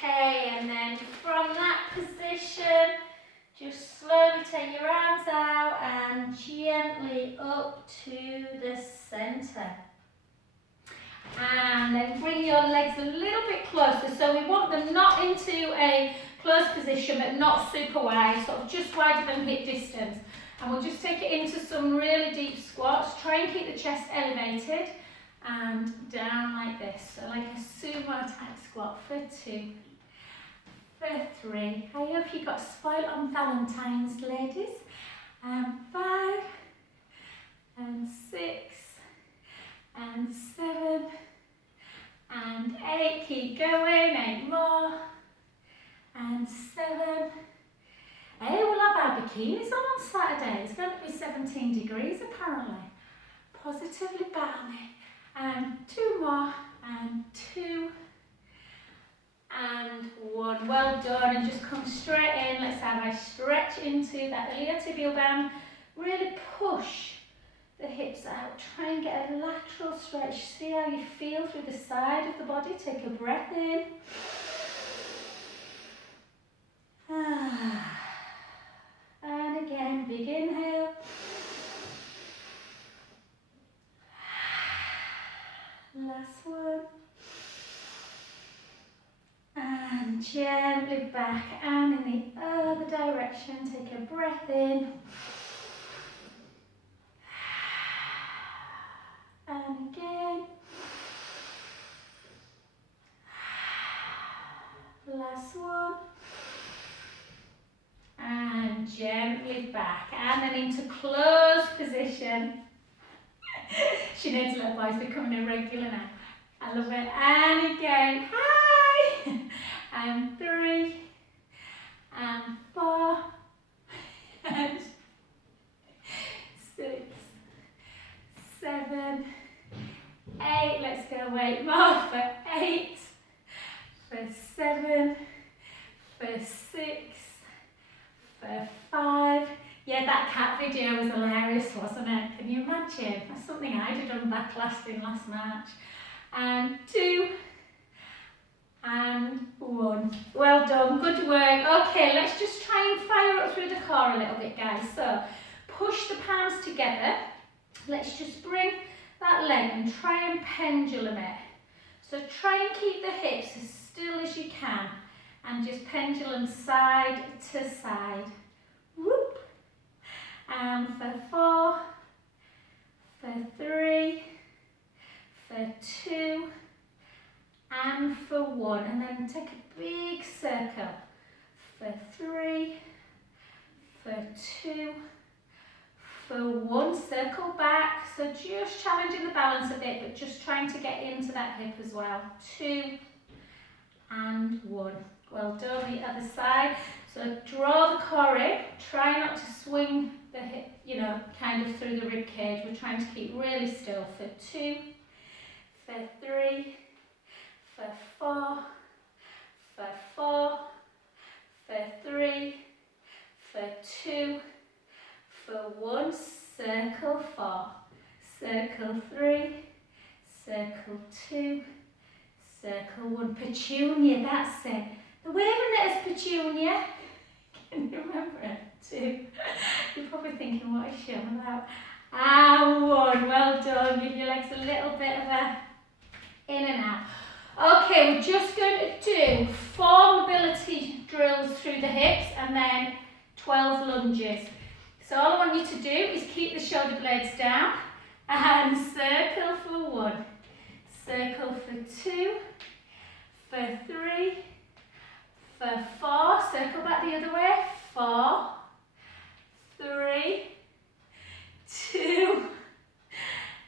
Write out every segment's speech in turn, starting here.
Okay, and then from that position, just slowly take your arms out and gently up to the centre. And then bring your legs a little bit closer. So we want them not into a closed position, but not super wide, sort of just wider than hip distance. And we'll just take it into some really deep squats. Try and keep the chest elevated and down like this. So like a sumo type squat for 2, for 3. I hope you got spoiled on Valentine's, ladies. And 5, and 6, and 7, and 8. Keep going. 8 more. And 7. Hey, we'll have our bikinis on Saturday. It's going to be 17 degrees apparently. Positively balmy. And 2 more. And 2. And 1. Well done. And just come straight in. Let's have a stretch into that iliotibial band. Really push the hips out. Try and get a lateral stretch. See how you feel through the side of the body. Take a breath in. And again, big inhale. Last one. And gently back and in the other direction. Take a breath in. And again. Last one. And gently back. And then into closed position. Sinead's little boy's becoming a regular now. I love it. And again. Hi. And 3. And 4. And 6. 7. 8. Let's go 8 more for 8. For 7. For 6. For 5. Yeah, that cat video was hilarious, wasn't it? Can you imagine? That's something I did on backlasting last March. And 2. And 1. Well done, good work. Okay, let's just try and fire up through the core a little bit, guys. So, push the palms together. Let's just bring that leg and try and pendulum it. So try and keep the hips as still as you can. And just pendulum side to side. Whoop. And for 4, for 3, for 2, and for 1. And then take a big circle. For 3, for 2, for 1. Circle back. So just challenging the balance a bit, but just trying to get into that hip as well. 2, and 1. Well done, the other side. So draw the core in. Try not to swing the hip, kind of through the rib cage. We're trying to keep really still. For 2, for 3, for 4, for 4, for 3, for 2, for 1. Circle 4, circle 3, circle 2, circle 1. Petunia, that's it. The waving letters petunia. Can you remember it? 2. You're probably thinking, what is she on about? And 1. Well done. Give your legs a little bit of a in and out. Okay, we're just going to do 4 mobility drills through the hips and then 12 lunges. So all I want you to do is keep the shoulder blades down and circle for 1, circle for 2, for 3, for 4, circle back the other way, 4, 3, 2,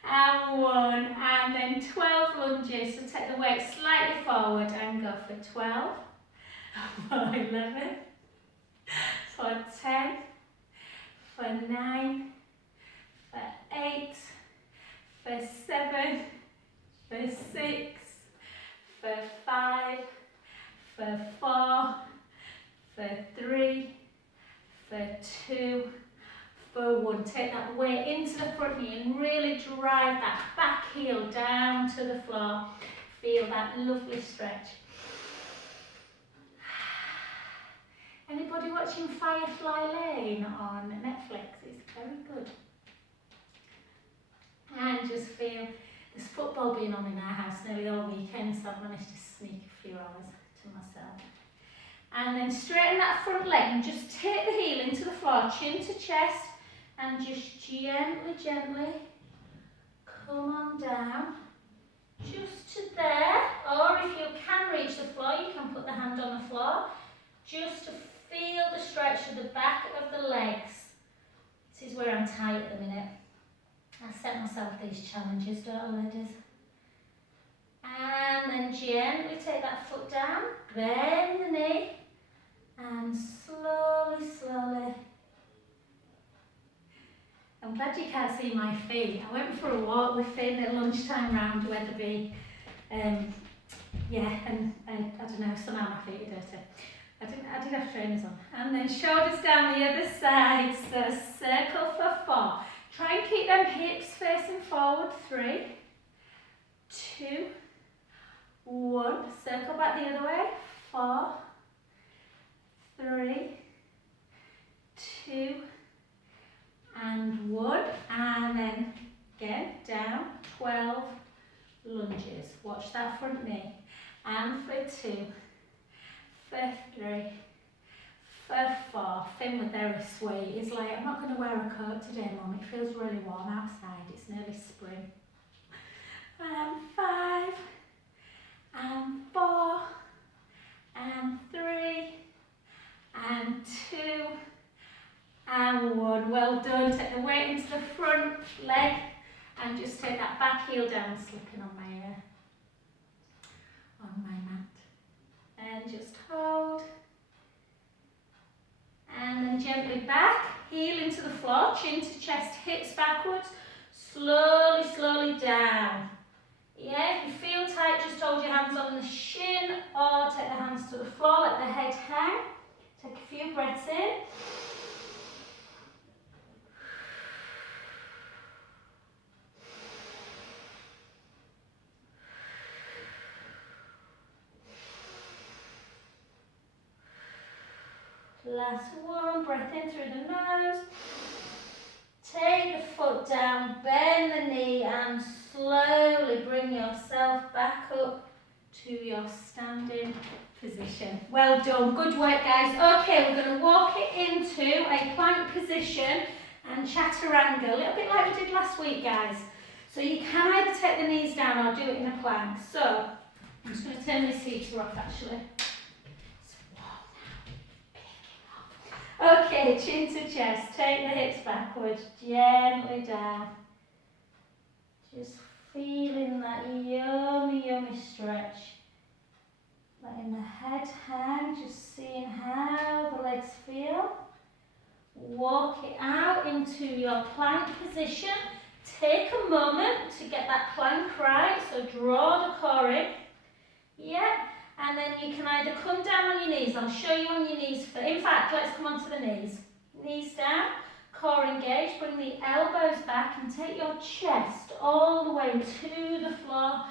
and 1, and then 12 lunges. So take the weight slightly forward and go for 12, for 11, for 10, for 9, for 8, for 7, for 6, for 5, for 4, for 3, for 2, for 1. Take that weight into the front knee and really drive that back heel down to the floor. Feel that lovely stretch. Anybody watching Firefly Lane on Netflix? It's very good. And just feel, there's football being on in our house nearly all weekend, so I've managed to sneak a few hours to myself. And then straighten that front leg and just take the heel into the floor, chin to chest, and just gently, gently come on down, just to there, or if you can reach the floor, you can put the hand on the floor, just to feel the stretch of the back of the legs. This is where I'm tight at the minute. I set myself these challenges, don't I, ladies? And then gently take that foot down, bend the knee, and slowly, slowly. I'm glad you can't see my feet. I went for a walk with Finn at lunchtime round Weatherby. Yeah, and I don't know, somehow my feet are dirty. I did have trainers on. And then shoulders down the other side, so circle for 4. Try and keep them hips facing forward. 3, 2, 1. Circle back the other way. 4, 3, 2, and 1. And then again, down. 12 lunges. Watch that front knee. And for 2, for 3, for 4. Finn with very sweet. He's like, I'm not going to wear a coat today, Mum. It feels really warm outside. It's nearly spring. And 5, and 4, and 3, and 2, and 1. Well done. Take the weight into the front leg and just take that back heel down, slipping on my mat. And just hold. And then gently back, heel into the floor, chin to chest, hips backwards, slowly, slowly down. Yeah, if you feel tight, just hold your hands on the shin or take the hands to the floor, let the head hang. Take a few breaths in. Last one, breath in through the nose. Take the foot down, bend the knee and slowly bring yourself back up to your standing position. Well done, good work guys. Okay, we're going to walk it into a plank position and chaturanga, a little bit like we did last week guys. So you can either take the knees down or do it in a plank. So, I'm just going to turn this heater off actually. Okay, chin to chest, take the hips backwards, gently down. Just feeling that yummy, yummy stretch. Letting the head hang, just seeing how the legs feel. Walk it out into your plank position. Take a moment to get that plank right, so draw the core in. Yeah. And then you can either come down on your knees, I'll show you on your knees. In fact, let's come onto the knees. Knees down, core engaged, bring the elbows back and take your chest all the way to the floor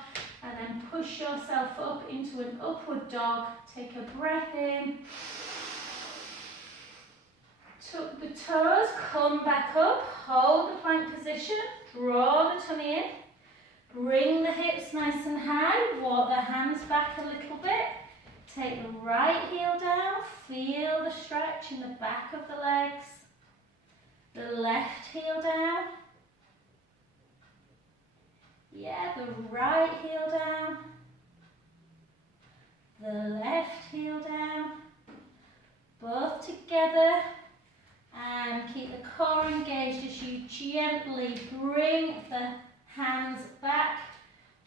and then push yourself up into an upward dog. Take a breath in. Tuck the toes, come back up, hold the plank position, draw the tummy in. Bring the hips nice and high, walk the hands back a little bit. Take the right heel down, feel the stretch in the back of the legs. The left heel down. Yeah, the right heel down. The left heel down. Both together. And keep the core engaged as you gently bring the hands back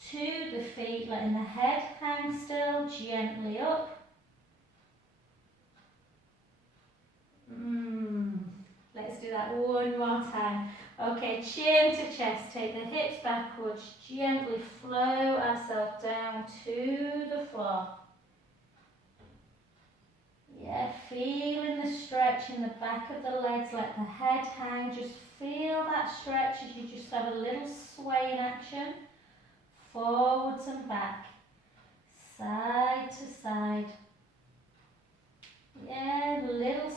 to the feet, letting the head hang still, gently up. Let's do that one more time. Okay, chin to chest, take the hips backwards, gently flow ourselves down to the floor. Yeah, feeling the stretch in the back of the legs, let the head hang, just feel that stretch as you just have a little sway in action, forwards and back, side to side. Yeah, little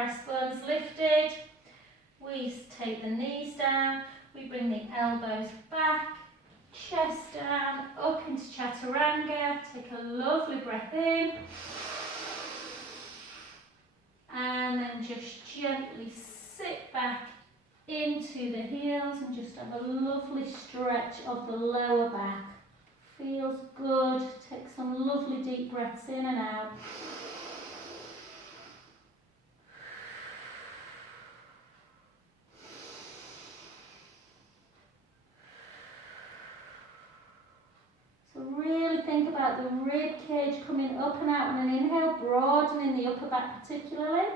breastbones lifted. We take the knees down, we bring the elbows back, chest down, up into chaturanga. Take a lovely breath in. And then just gently sit back into the heels and just have a lovely stretch of the lower back. Feels good. Take some lovely deep breaths in and out. So really think about the rib cage coming up and out on an inhale, broadening the upper back particularly.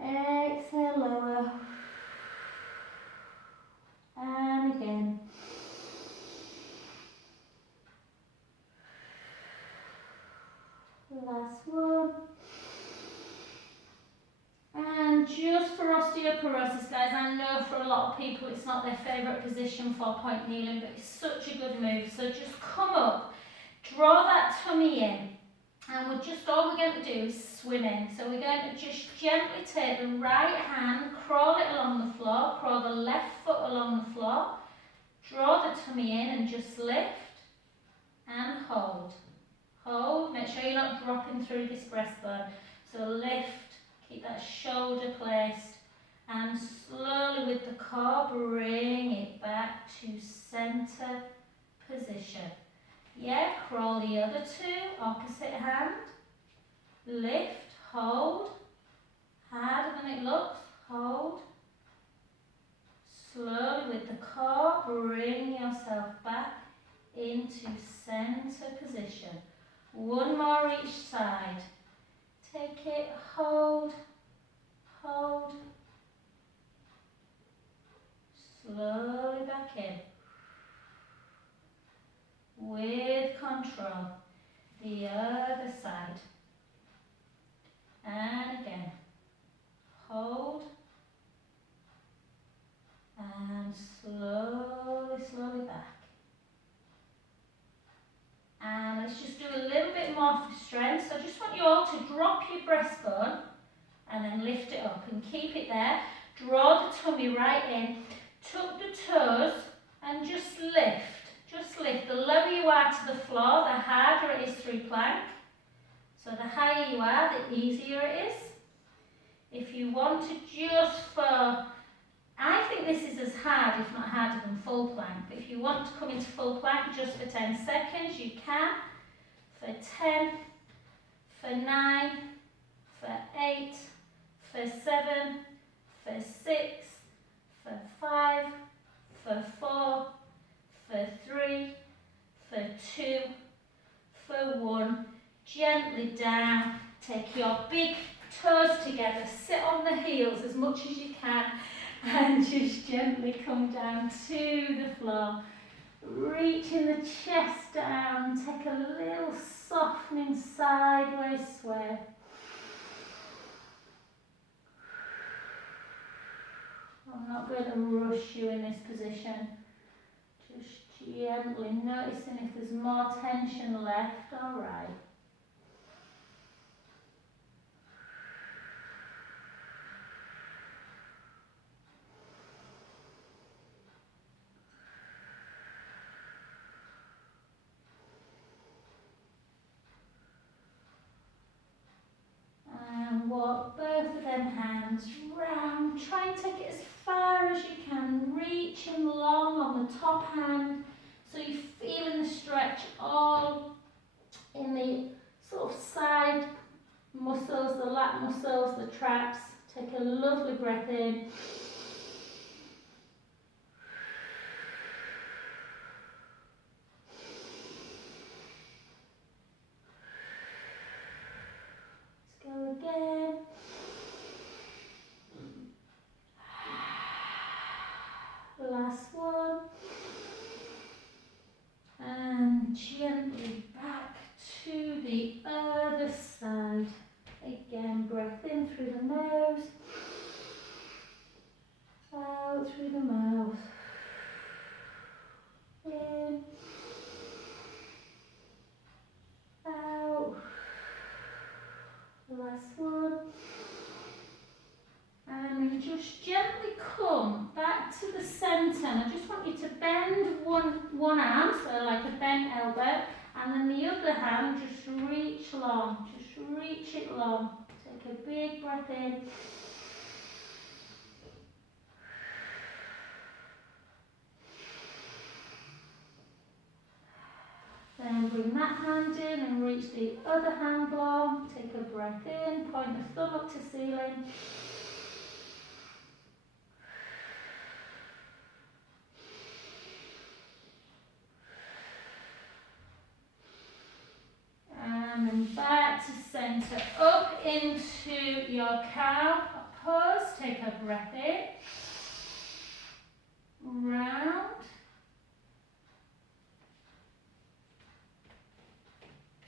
Exhale, lower. And again. Last one. And just for osteoporosis, guys, I know for a lot of people it's not their favourite position, 4-point kneeling, but it's such a good move. So just come up, draw that tummy in, and all we're going to do is swim in. So we're going to just gently take the right hand, crawl it along the floor, crawl the left foot along the floor, draw the tummy in and just lift and hold. Hold, make sure you're not dropping through this breastbone. So lift, keep that shoulder placed, and slowly with the core, bring it back to centre position. Yeah, crawl the other two, opposite hand. Lift, hold, harder than it looks, hold. Slowly with the core, bring yourself back into centre position. One more each side. Take it, hold, hold. Slowly back in. With control. The other side. And again. Hold. And slowly back. And let's just do a little bit more for strength. So I just want you all to drop your breastbone and then lift it up and keep it there. Draw the tummy right in, tuck the toes and just lift. Just lift. The lower you are to the floor, the harder it is through plank. So the higher you are, the easier it is. If you want to just for, I think this is as hard, if not harder than full plank, but if you want to come into full plank just for 10 seconds, you can. For 10, for 9, for 8, for 7, for 6, for 5, for 4, for 3, for 2, for 1. Gently down, take your big toes together, sit on the heels as much as you can, and just gently come down to the floor. Reaching the chest down, take a little softening sideways sway. I'm not going to rush you in this position. Just gently noticing if there's more tension left. All right. Walk both of them hands round. Try and take it as far as you can, reaching long on the top hand so you're feeling the stretch all in the sort of side muscles, the lat muscles, the traps. Take a lovely breath in. Go again. Last one. And gently back to the other side. 5. Again, breath in through the nose. back to the centre. And I just want you to bend one arm, so like a bent elbow, and then the other hand just reach long. Just reach it long. Take a big breath in. Then bring that hand in and reach the other hand long. Take a breath in, point the thumb up to ceiling. And then back to centre, up into your cow pose. Take a breath in. Round.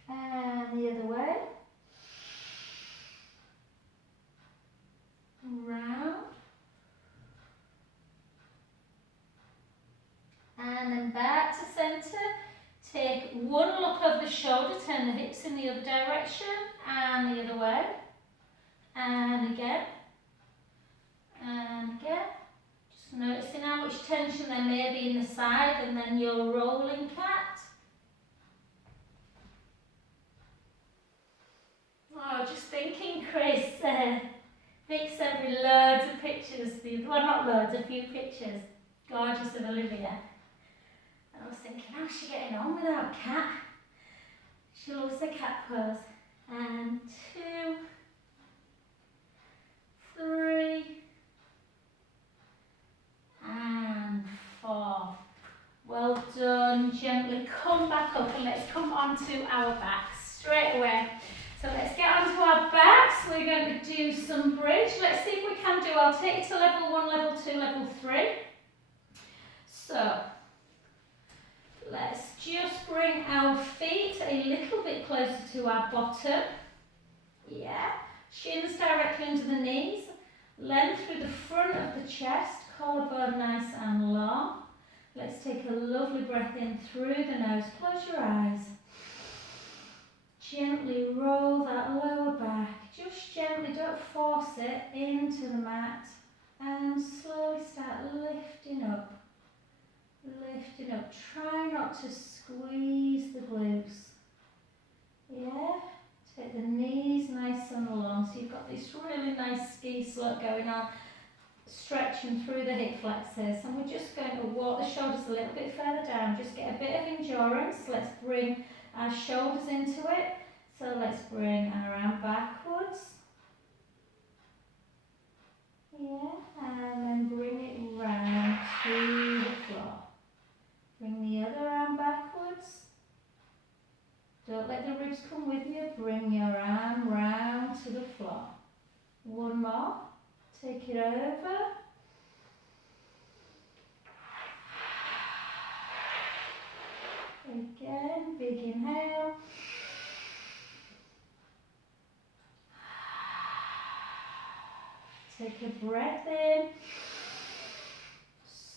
And the other way. Round. And then back to centre. Take one look over the shoulder, turn the hips in the other direction, and the other way. And again. And again. Just noticing how much tension there may be in the side, and then your rolling cat. Oh, just thinking, Chris, Vic sent me loads of pictures, well not loads, a few pictures, gorgeous of Olivia. And I was thinking, how's she getting on without cat? She loves the cat pose. And 2, 3, and 4. Well done, gently come back up and let's come onto our backs straight away. So let's get onto our backs. We're going to do some bridge. Let's see if we can do, I'll take you to level 1, level 2, level 3. So, let's just bring our feet a little bit closer to our bottom. Yeah. Shins directly under the knees. Length through the front of the chest. Collarbone nice and long. Let's take a lovely breath in through the nose. Close your eyes. Gently roll that lower back. Just gently, don't force it, into the mat. And slowly start lifting up. Lifting up. Try not to squeeze the glutes. Yeah. Take the knees nice and long. So you've got this really nice ski slope going on. Stretching through the hip flexors. And we're just going to walk the shoulders a little bit further down. Just get a bit of endurance. Let's bring our shoulders into it. So let's bring our arm backwards. Yeah. And then bring it round to the floor. Bring the other arm backwards. Don't let the ribs come with you. Bring your arm round to the floor. One more. Take it over. Again, big inhale. Take a breath in.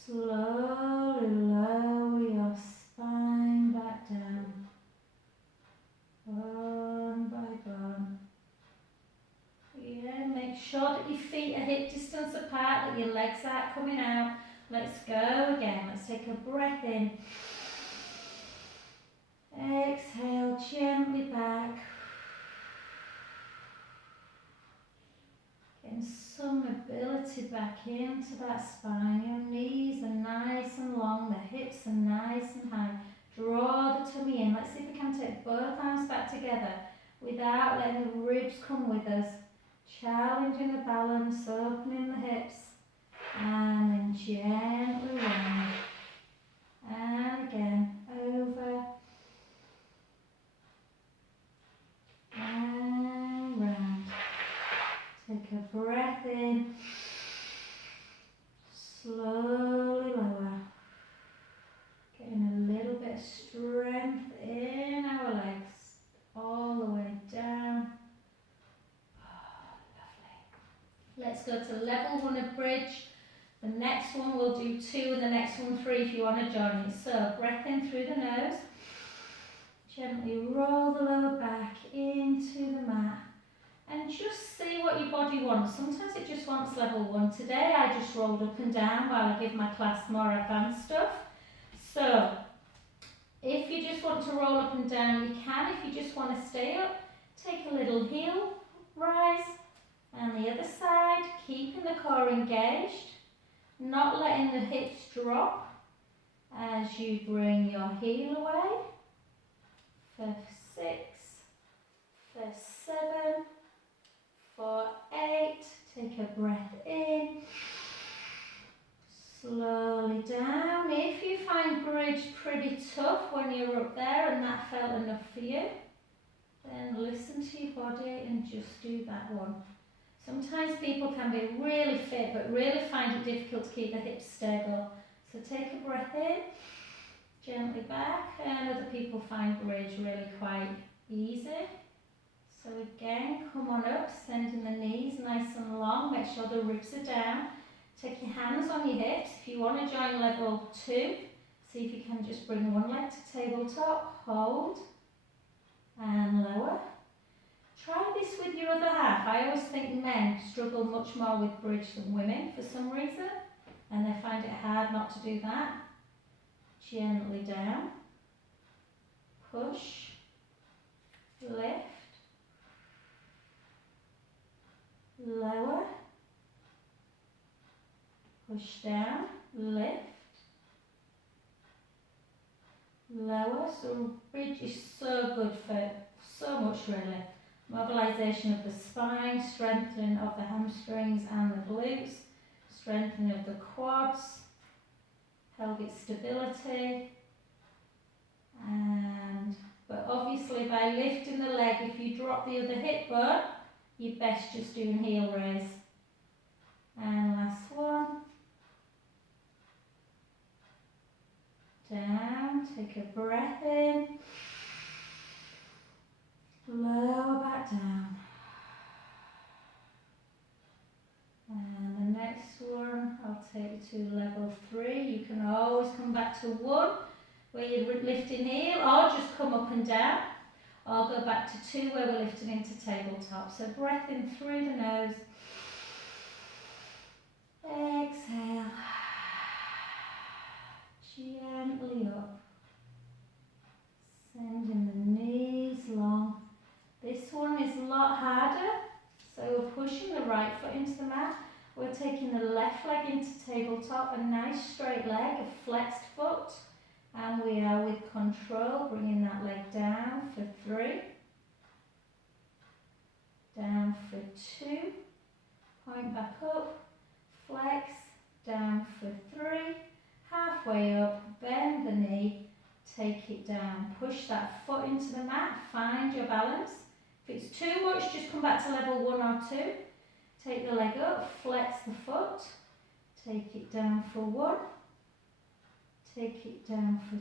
Slowly lower your spine back down. Bone by bone. Yeah, make sure that your feet are hip distance apart, that your legs aren't coming out. Let's go again. Let's take a breath in. Exhale gently back. Getting some mobility back into that spine. Your knees are nice and long, the hips are nice and high. Draw the tummy in. Let's see if we can take both arms back together without letting the ribs come with us. Challenging the balance, opening the hips, and then gently round. And again, over. And round. Take a breath in. Slowly lower. Getting a little bit of strength in our legs. All the way down. Let's go to level 1 of bridge. The next one we'll do 2 and the next one 3 if you want to join me. So breath in through the nose. Gently roll the lower back into the mat. And just see what what your body wants. Sometimes it just wants level 1. Today I just rolled up and down while I give my class more advanced stuff. So if you just want to roll up and down, you can. If you just want to stay up, take a little heel rise. And the other side, keeping the core engaged, not letting the hips drop as you bring your heel away. For 6, for 7, for 8, take a breath in, slowly down. If you find bridge pretty tough when you're up there and that felt enough for you, then listen to your body and just do that one. Sometimes people can be really fit but really find it difficult to keep the hips stable. So take a breath in, gently back, and other people find bridge really quite easy. So again, come on up, sending the knees nice and long, make sure the ribs are down. Take your hands on your hips. If you want to join level 2, see if you can just bring one leg to tabletop, hold, and lower. Try this with your other half. I always think men struggle much more with bridge than women for some reason, and they find it hard not to do that. Gently down, push, lift, lower, push down, lift, lower. So bridge is so good for so much really. Mobilization of the spine, strengthening of the hamstrings and the glutes, strengthening of the quads, pelvic stability, but obviously by lifting the leg, if you drop the other hip bone, you're best just doing heel raise. And last one. Down, take a breath in, lower back down. And the next one, I'll take you to level 3. You can always come back to 1 where you're lifting heel, or just come up and down, or go back to 2 where we're lifting into tabletop. So breath in through the nose, exhale, gently up, sending the knees long. This one is a lot harder, so we're pushing the right foot into the mat. We're taking the left leg into tabletop, a nice straight leg, a flexed foot, and we are with control, bringing that leg down for 3, down for 2, point back up, flex, down for 3, halfway up, bend the knee, take it down, push that foot into the mat, find your balance. If it's too much, just come back to level 1 or 2. Take the leg up, flex the foot, take it down for 1, take it down for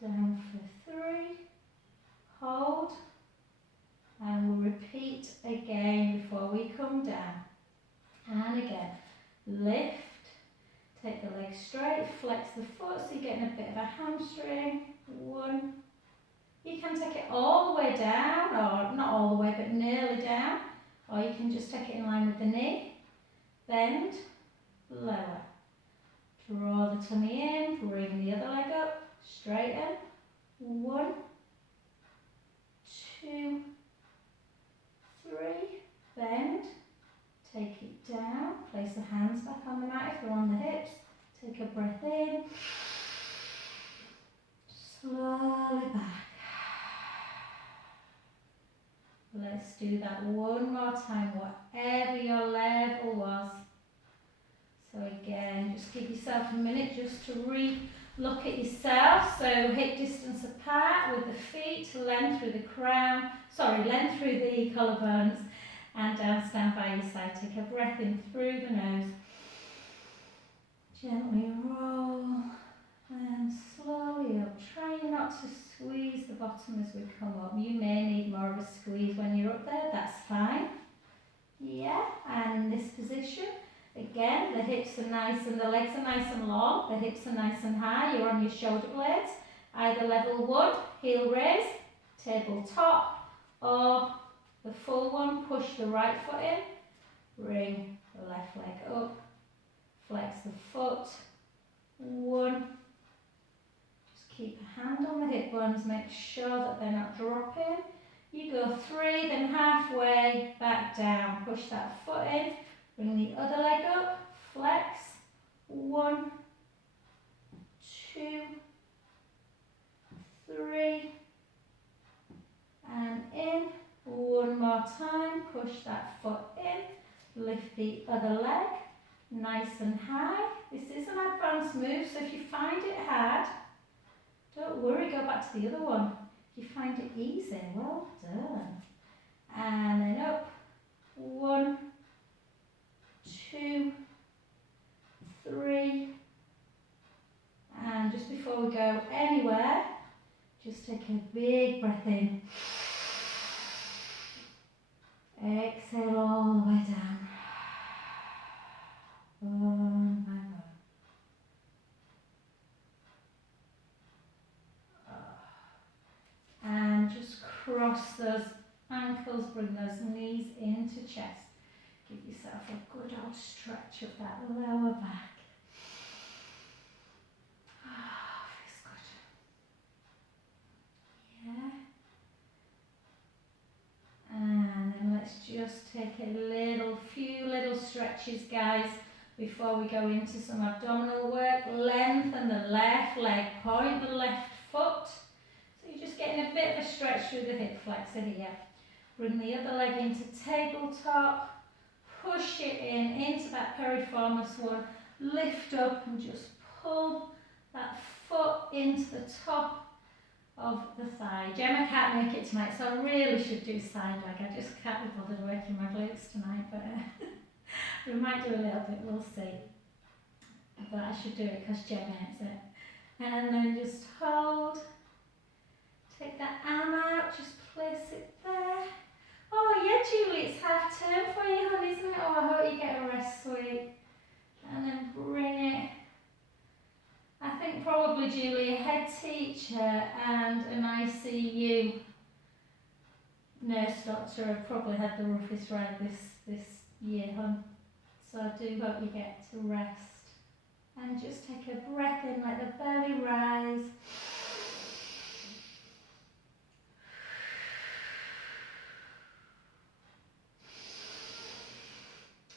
2, down for 3, hold, and we'll repeat again before we come down. And again, lift, take the leg straight, flex the foot so you're getting a bit of a hamstring, 1. You can take it all the way down, or not all the way, but nearly down, or you can just take it in line with the knee, bend, lower. Draw the tummy in, bring the other leg up, straighten, 1, 2, 3, bend, take it down, place the hands back on the mat if they're on the hips, take a breath in, slowly back. Let's do that one more time, whatever your level was. So again, just give yourself a minute just to re-look at yourself. So hip distance apart with the feet, length through the length through the collarbones, and down, stand by your side. Take a breath in through the nose. Gently roll and slowly up. Try not to squeeze the bottom as we come up. You may need more of a squeeze when you're up there, that's fine. Yeah, and in this position, again, the hips are nice and the legs are nice and long. The hips are nice and high. You're on your shoulder blades. Either level 1, heel raise, tabletop, or the full one, push the right foot in, bring the left leg up, flex the foot, 1, just keep a hand on the hip bones, make sure that they're not dropping. You go 3, then halfway back down, push that foot in, bring the other leg up, flex, 1, 2, 3, and in. 1 more time, push that foot in, lift the other leg, nice and high. This is an advanced move, so if you find it hard, don't worry, go back to the other one. If you find it easy, well done. And then up, 1, 2, 3, and just before we go anywhere, just take a big breath in. Exhale all the way down. One by one. And just cross those ankles, bring those knees into chest. Give yourself a good old stretch of that lower back. Feels good. Yeah. And then let's just take a few little stretches, guys, before we go into some abdominal work. Lengthen the left leg, point the left foot. So you're just getting a bit of a stretch through the hip flexor here. Bring the other leg into tabletop, push it into that piriformis one, lift up and just pull that foot into the top of the thigh. Gemma can't make it tonight, so I really should do side leg. I just can't be bothered working my glutes tonight, but we might do a little bit, we'll see. But I should do it because Gemma hates it. And then just hold. Take that arm out, just place it there. Oh yeah, Julie, it's half term for you, honey, isn't it? Oh, I hope you get a rest, sweet. And then bring it. I think probably, Julie, a head teacher and an ICU nurse doctor have probably had the roughest ride this year, hon. So I do hope you get to rest. And just take a breath in, let the belly rise.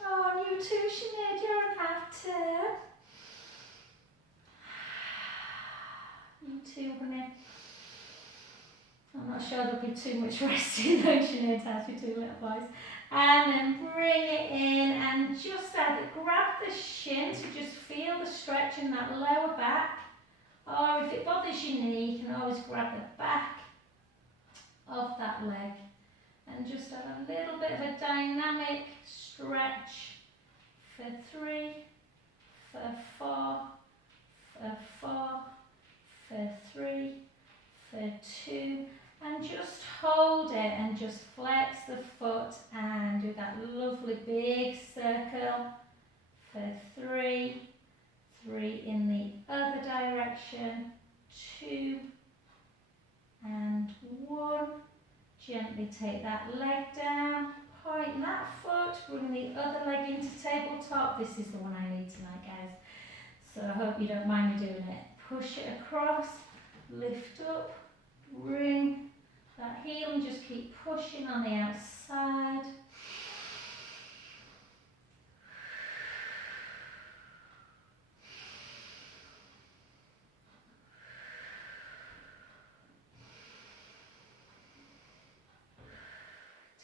Oh, you too, Sinead, you're on half term. You too, honey. I'm not sure there'll be too much resting though, Sinead's house, you two little boys. And then bring it in and just grab the shin to just feel the stretch in that lower back. Or if it bothers your knee, you can always grab the back of that leg. And just have a little bit of a dynamic stretch for 3, for 4, for 4, for 3, for 2, and just hold it and just flex the foot and do that lovely big circle for 3, 3 in the other direction, 2 and 1. Gently take that leg down, point that foot, bring the other leg into tabletop. This is the one I need tonight, guys. So I hope you don't mind me doing it. Push it across, lift up, bring that heel and just keep pushing on the outside.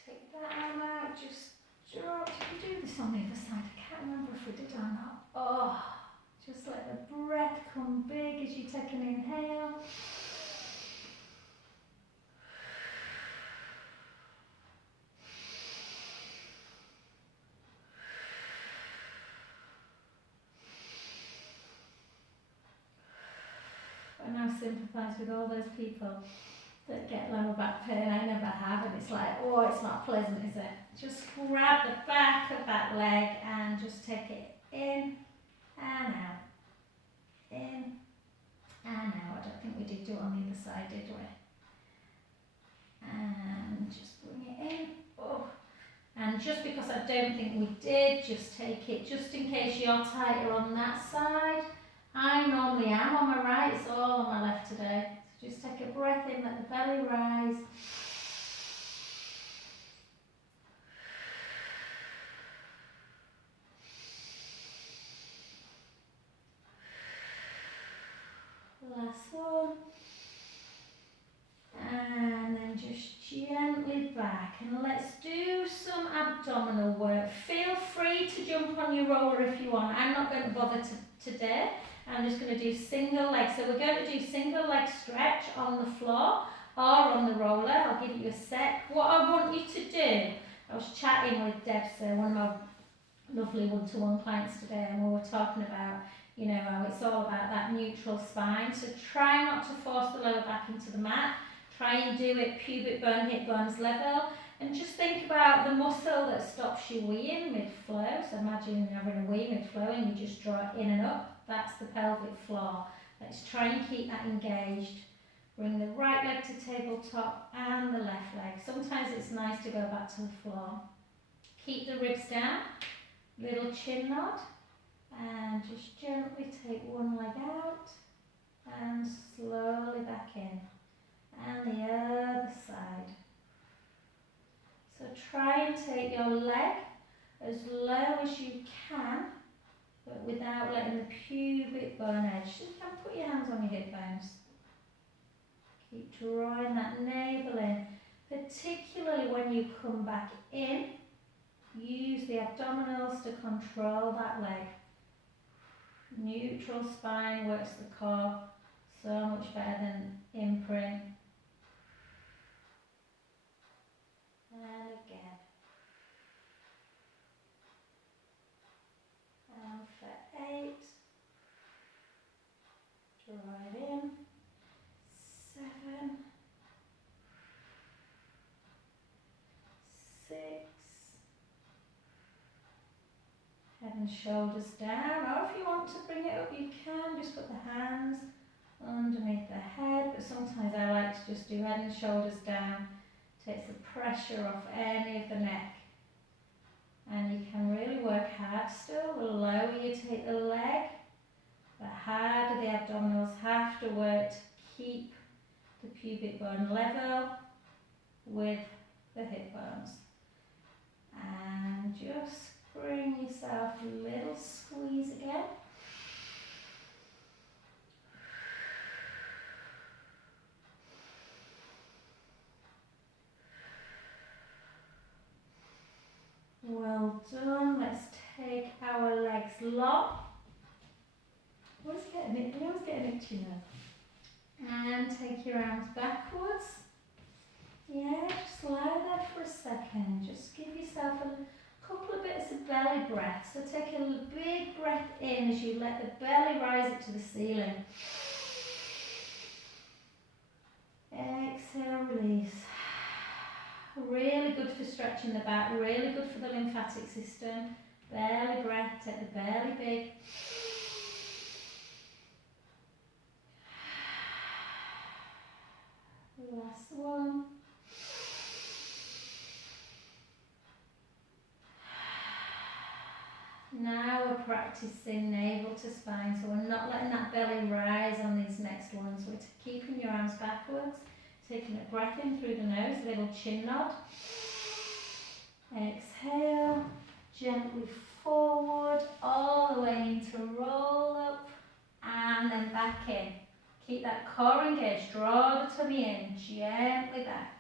Take that arm out, just drop. Did we do this on the other side? I can't remember if we did or not. Oh, just let the breath come big as you take an inhale. I now sympathise with all those people that get lower back pain. I never have, and it's like, oh, it's not pleasant, is it? Just grab the back of that leg and just take it in and out. In and out. I don't think we did do it on the other side, did we? And just bring it in. And just because I don't think we did, just take it, just in case you're tighter on that side. I normally am on my right, it's all on my left today. So just take a breath in, let the belly rise. Last one. And then just gently back. And let's do some abdominal work. Feel free to jump on your roller if you want. I'm not going to bother today. I'm just going to do single leg. So we're going to do single leg stretch on the floor or on the roller. I'll give you a sec. What I want you to do, I was chatting with Deb, one of my lovely one-to-one clients today, and we were talking about, you know, how it's all about that neutral spine. So try not to force the lower back into the mat. Try and do it pubic bone, hip bones level. And just think about the muscle that stops you weeing mid-flow. So imagine having a wee mid-flow and you just draw it in and up. That's the pelvic floor. Let's try and keep that engaged. Bring the right leg to tabletop and the left leg. Sometimes it's nice to go back to the floor. Keep the ribs down. Little chin nod. And just gently take one leg out and slowly back in. And the other side. So try and take your leg as low as you can, but without letting the pubic bone edge. You can put your hands on your hip bones. Keep drawing that navel in, particularly when you come back in. Use the abdominals to control that leg. Neutral spine works the core so much better than imprint. And again. And for 8. Draw it in. 7. 6. Head and shoulders down. Or if you want to bring it up, you can. Just put the hands underneath the head. But sometimes I like to just do head and shoulders down. Takes the pressure off any of the neck. And you can really work hard still. The lower you take the leg, the harder the abdominals have to work to keep the pubic bone level with the hip bones. And just bring yourself a little squeeze again. Well done. Let's take our legs long. I was getting itchy now. And take your arms backwards. Yeah, just lie there for a second. Just give yourself a couple of bits of belly breath. So take a big breath in as you let the belly rise up to the ceiling. Exhale, release. Really good for stretching the back, really good for the lymphatic system. Belly breath, take the belly big. Last one. Now we're practicing navel to spine, so we're not letting that belly rise on these next ones. We're keeping your arms backwards, taking a breath in through the nose, little chin nod. Exhale, gently forward, all the way into roll up, and then back in. Keep that core engaged, draw the tummy in, gently back.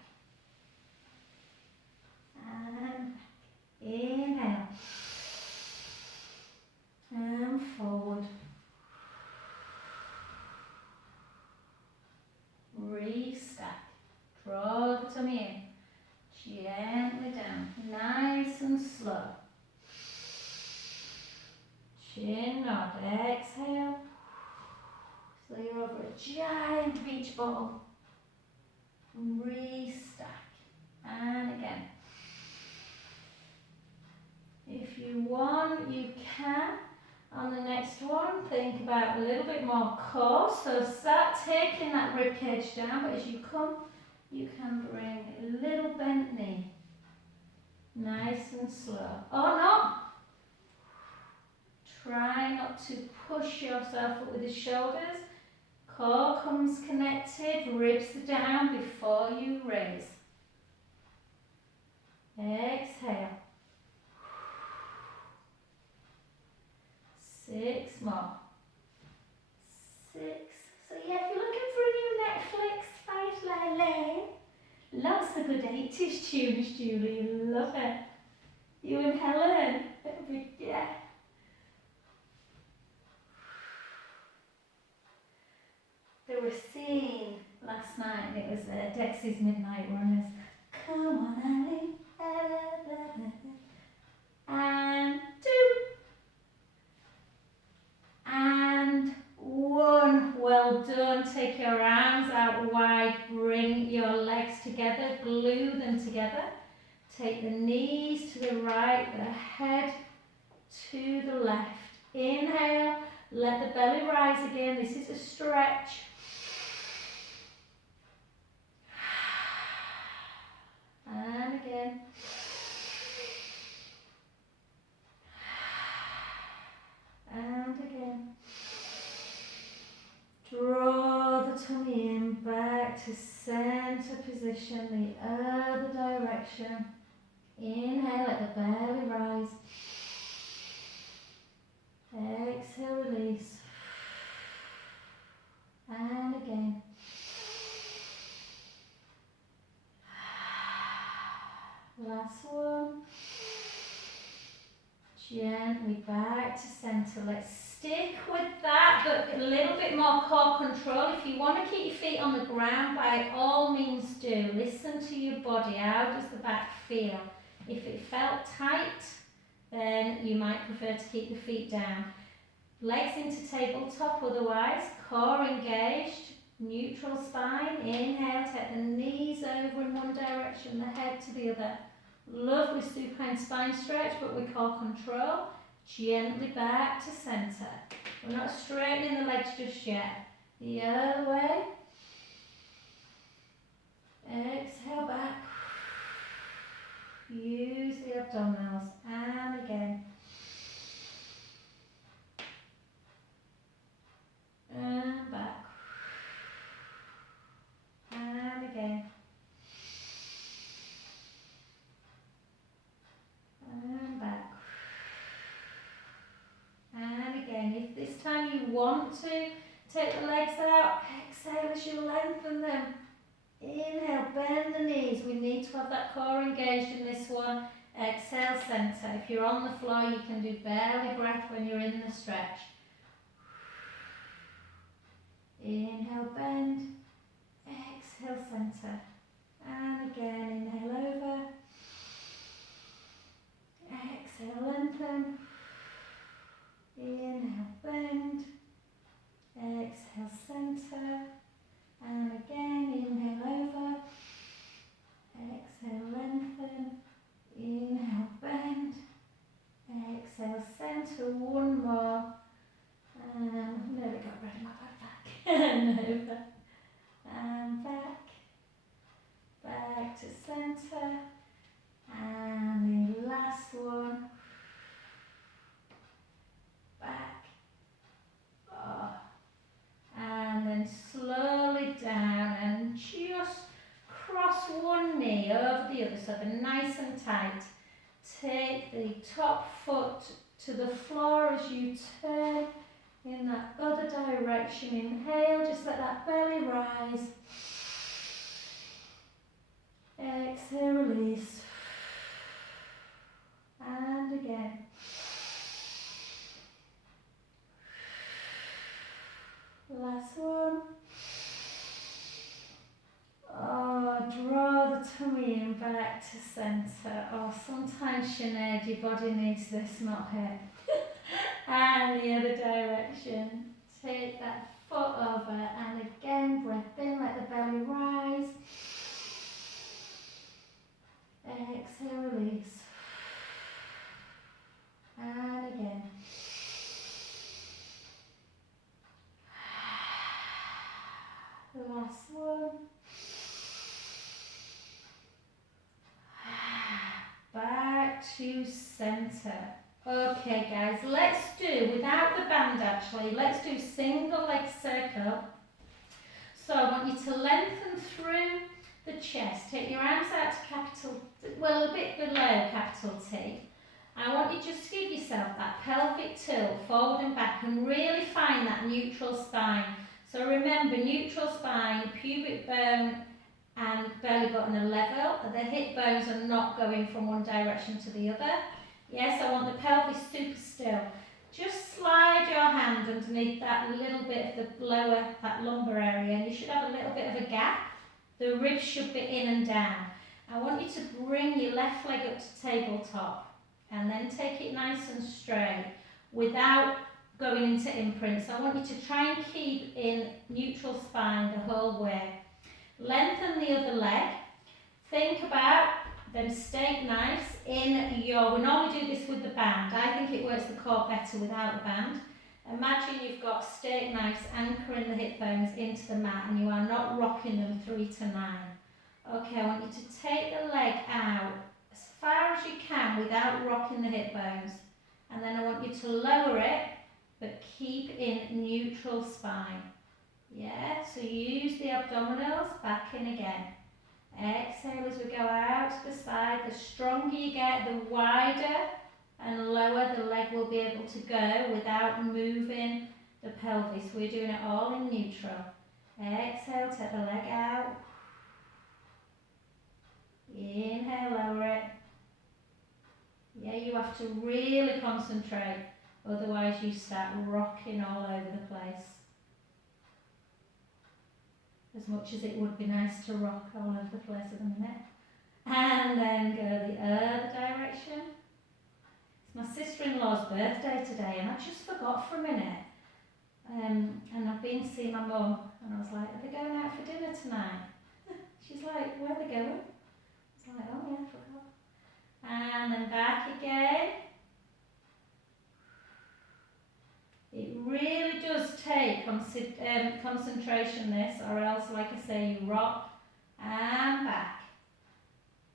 And inhale. And forward. Restack. Draw the tummy in. Gently down. Nice and slow. Chin nod. Exhale. So you're over a giant beach ball. Restack. And again. If you want, you can. On the next one, think about a little bit more core. So start taking that rib cage down, but as you come, you can bring a little bent knee. Nice and slow. Oh no! Try not to push yourself up with the shoulders. Core comes connected, ribs are down before you raise. Exhale. 6 more. 6. So yeah, if you're looking for a new Netflix, Firefly Lane, lots of good 80s tunes, Julie. Love it. You and Helen. Yeah. There was a scene last night, and it was Dexy's Midnight Runners. Come on, Ellie. And 2. And 1. Well done. Take your arms out wide. Bring your legs together. Glue them together. Take the knees to the right, the head to the left. Inhale. Let the belly rise again. This is a stretch. And again. And again. Draw the tummy in back to center position, the other direction. Inhale, let the belly rise. Exhale, release. And again. Last one. Gently back to center. Let's stick with that, but a little bit more core control. If you want to keep your feet on the ground, by all means do. Listen to your body. How does the back feel? If it felt tight, then you might prefer to keep the feet down. Legs into tabletop otherwise. Core engaged. Neutral spine. Inhale, take the knees over in one direction, the head to the other. Lovely supine spine stretch, but with core control. Gently back to center. We're not straightening the legs just yet. The other way. Exhale back. Use the abdominals. And again. And back. And again. And back. And again. If this time you want to take the legs out, exhale as you lengthen them. Inhale, bend the knees. We need to have that core engaged in this one. Exhale, center. If you're on the floor, you can do belly breath when you're in the stretch. Inhale, bend. Exhale, center. And again, inhale over. Exhale, lengthen. Inhale, bend. Exhale, center. And again, inhale over. Exhale, lengthen. Inhale, bend. Exhale, center. One more. Nearly got rid of my back. And over. And back. Back to center. And the last one. Back. Oh. And then slowly down and just cross one knee over the other, so they're nice and tight. Take the top foot to the floor as you turn in that other direction. Inhale, just let that belly rise. Exhale, release. And again. Last one. Oh, draw the tummy in back to center. Oh, sometimes, Sinead, your body needs this, not her. And the other direction. Take that foot over and again, breath in, let the belly rise. Exhale, release. And again. Last one. Back to centre. Okay guys, let's do, without the band actually, let's do single leg circle. So I want you to lengthen through the chest. Take your arms out to capital, well a bit below capital T. I want you just to give yourself that pelvic tilt forward and back and really find that neutral spine. So remember, neutral spine, pubic bone and belly button are level. The hip bones are not going from one direction to the other. Yes, I want the pelvis super still. Just slide your hand underneath that little bit of the lower, that lumbar area, and you should have a little bit of a gap. The ribs should be in and down. I want you to bring your left leg up to tabletop and then take it nice and straight without going into imprint. So I want you to try and keep in neutral spine the whole way. Lengthen the other leg. Think about them steak knives in your, we normally do this with the band. I think it works the core better without the band. Imagine you've got steak knives anchoring the hip bones into the mat and you are not rocking them 3 to 9. Okay, I want you to take the leg out as far as you can without rocking the hip bones. And then I want you to lower it, but keep in neutral spine. Yeah, so use the abdominals, back in again. Exhale as we go out to the side. The stronger you get, the wider and lower the leg will be able to go without moving the pelvis. We're doing it all in neutral. Exhale, take the leg out. Inhale, lower it. Yeah, you have to really concentrate, otherwise you start rocking all over the place. As much as it would be nice to rock all over the place at the minute. And then go the other direction. It's my sister-in-law's birthday today and I just forgot for a minute. And I've been to see my mum and I was like, are they going out for dinner tonight? She's like, where are they going? I was like, oh yeah, I forgot. And then back again. It really does take concentration this, or else, like I say, you rock and back.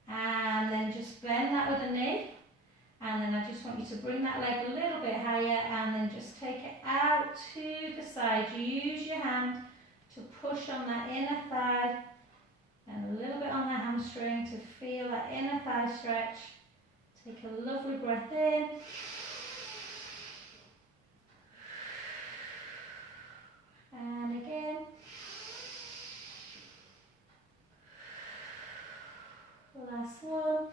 And then just bend that other knee. And then I just want you to bring that leg a little bit higher and then just take it out to the side. Use your hand to push on that inner thigh and a little bit on the hamstring to feel that inner thigh stretch. Take a lovely breath in. And again. Last one.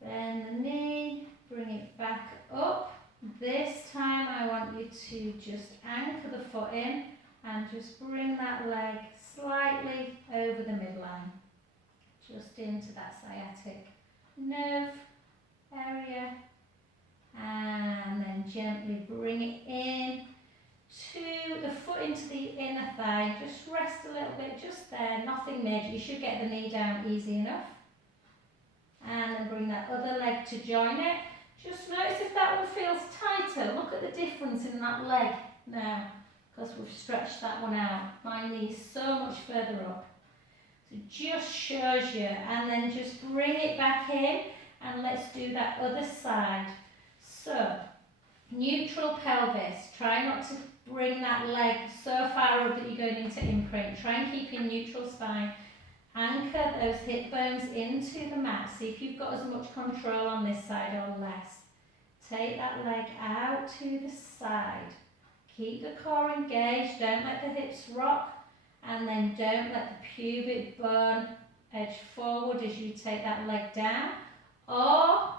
Bend the knee, bring it back up. This time I want you to just anchor the foot in and just bring that leg slightly over the midline. Just into that sciatic nerve area. And then gently bring it in to the foot into the inner thigh. Just rest a little bit, just there, nothing major. You should get the knee down easy enough. And then bring that other leg to join it. Just notice if that one feels tighter. Look at the difference in that leg now, because we've stretched that one out. My knee's so much further up. So just shows you. And then just bring it back in and let's do that other side. So, neutral pelvis. Try not to bring that leg so far up that you're going into imprint. Try and keep your neutral spine. Anchor those hip bones into the mat. See if you've got as much control on this side or less. Take that leg out to the side. Keep the core engaged. Don't let the hips rock. And then don't let the pubic bone edge forward as you take that leg down. Or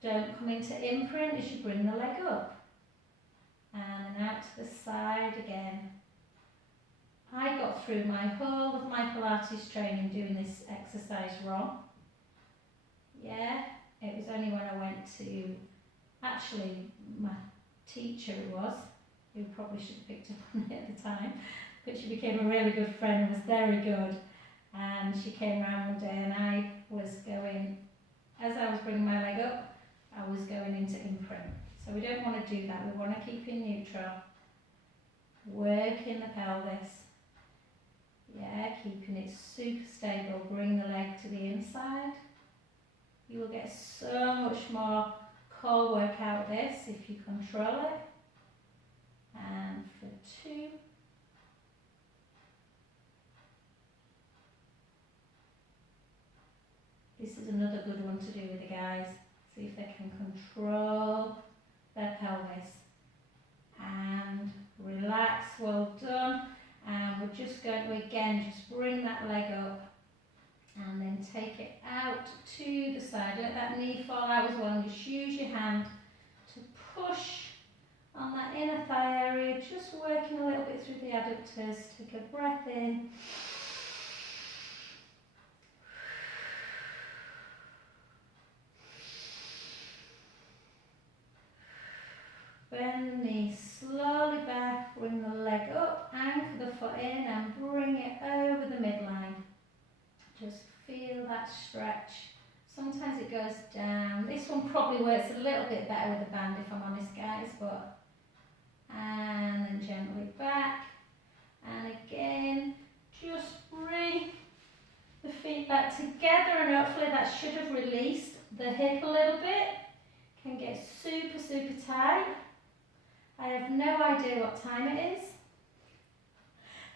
don't come into imprint as you bring the leg up. And then out to the side again. I got through my whole of my Pilates training doing this exercise wrong. Yeah, it was only when I went to, actually my teacher it was, who probably should have picked up on it at the time, but she became a really good friend and was very good. And she came around one day and I was going, as I was bringing my leg up, I was going into imprint. So we don't want to do that, we want to keep in neutral. Work in the pelvis. Yeah, keeping it super stable. Bring the leg to the inside You will get so much more core work out of this if you control it. And for 2. This is another good one to do with the guys. See if they can control their pelvis. And relax, well done. And we're just going to again just bring that leg up and then take it out to the side. Let that knee fall out as well, and just use your hand to push on that inner thigh area, just working a little bit through the adductors. Take a breath in. Bend the knee slowly back, bring the leg up, anchor the foot in and bring it over the midline. Just feel that stretch. Sometimes it goes down. This one probably works a little bit better with a band if I'm honest guys, but and then gently back. And again, just bring the feet back together, and hopefully that should have released the hip a little bit. Can get super, super tight. I have no idea what time it is.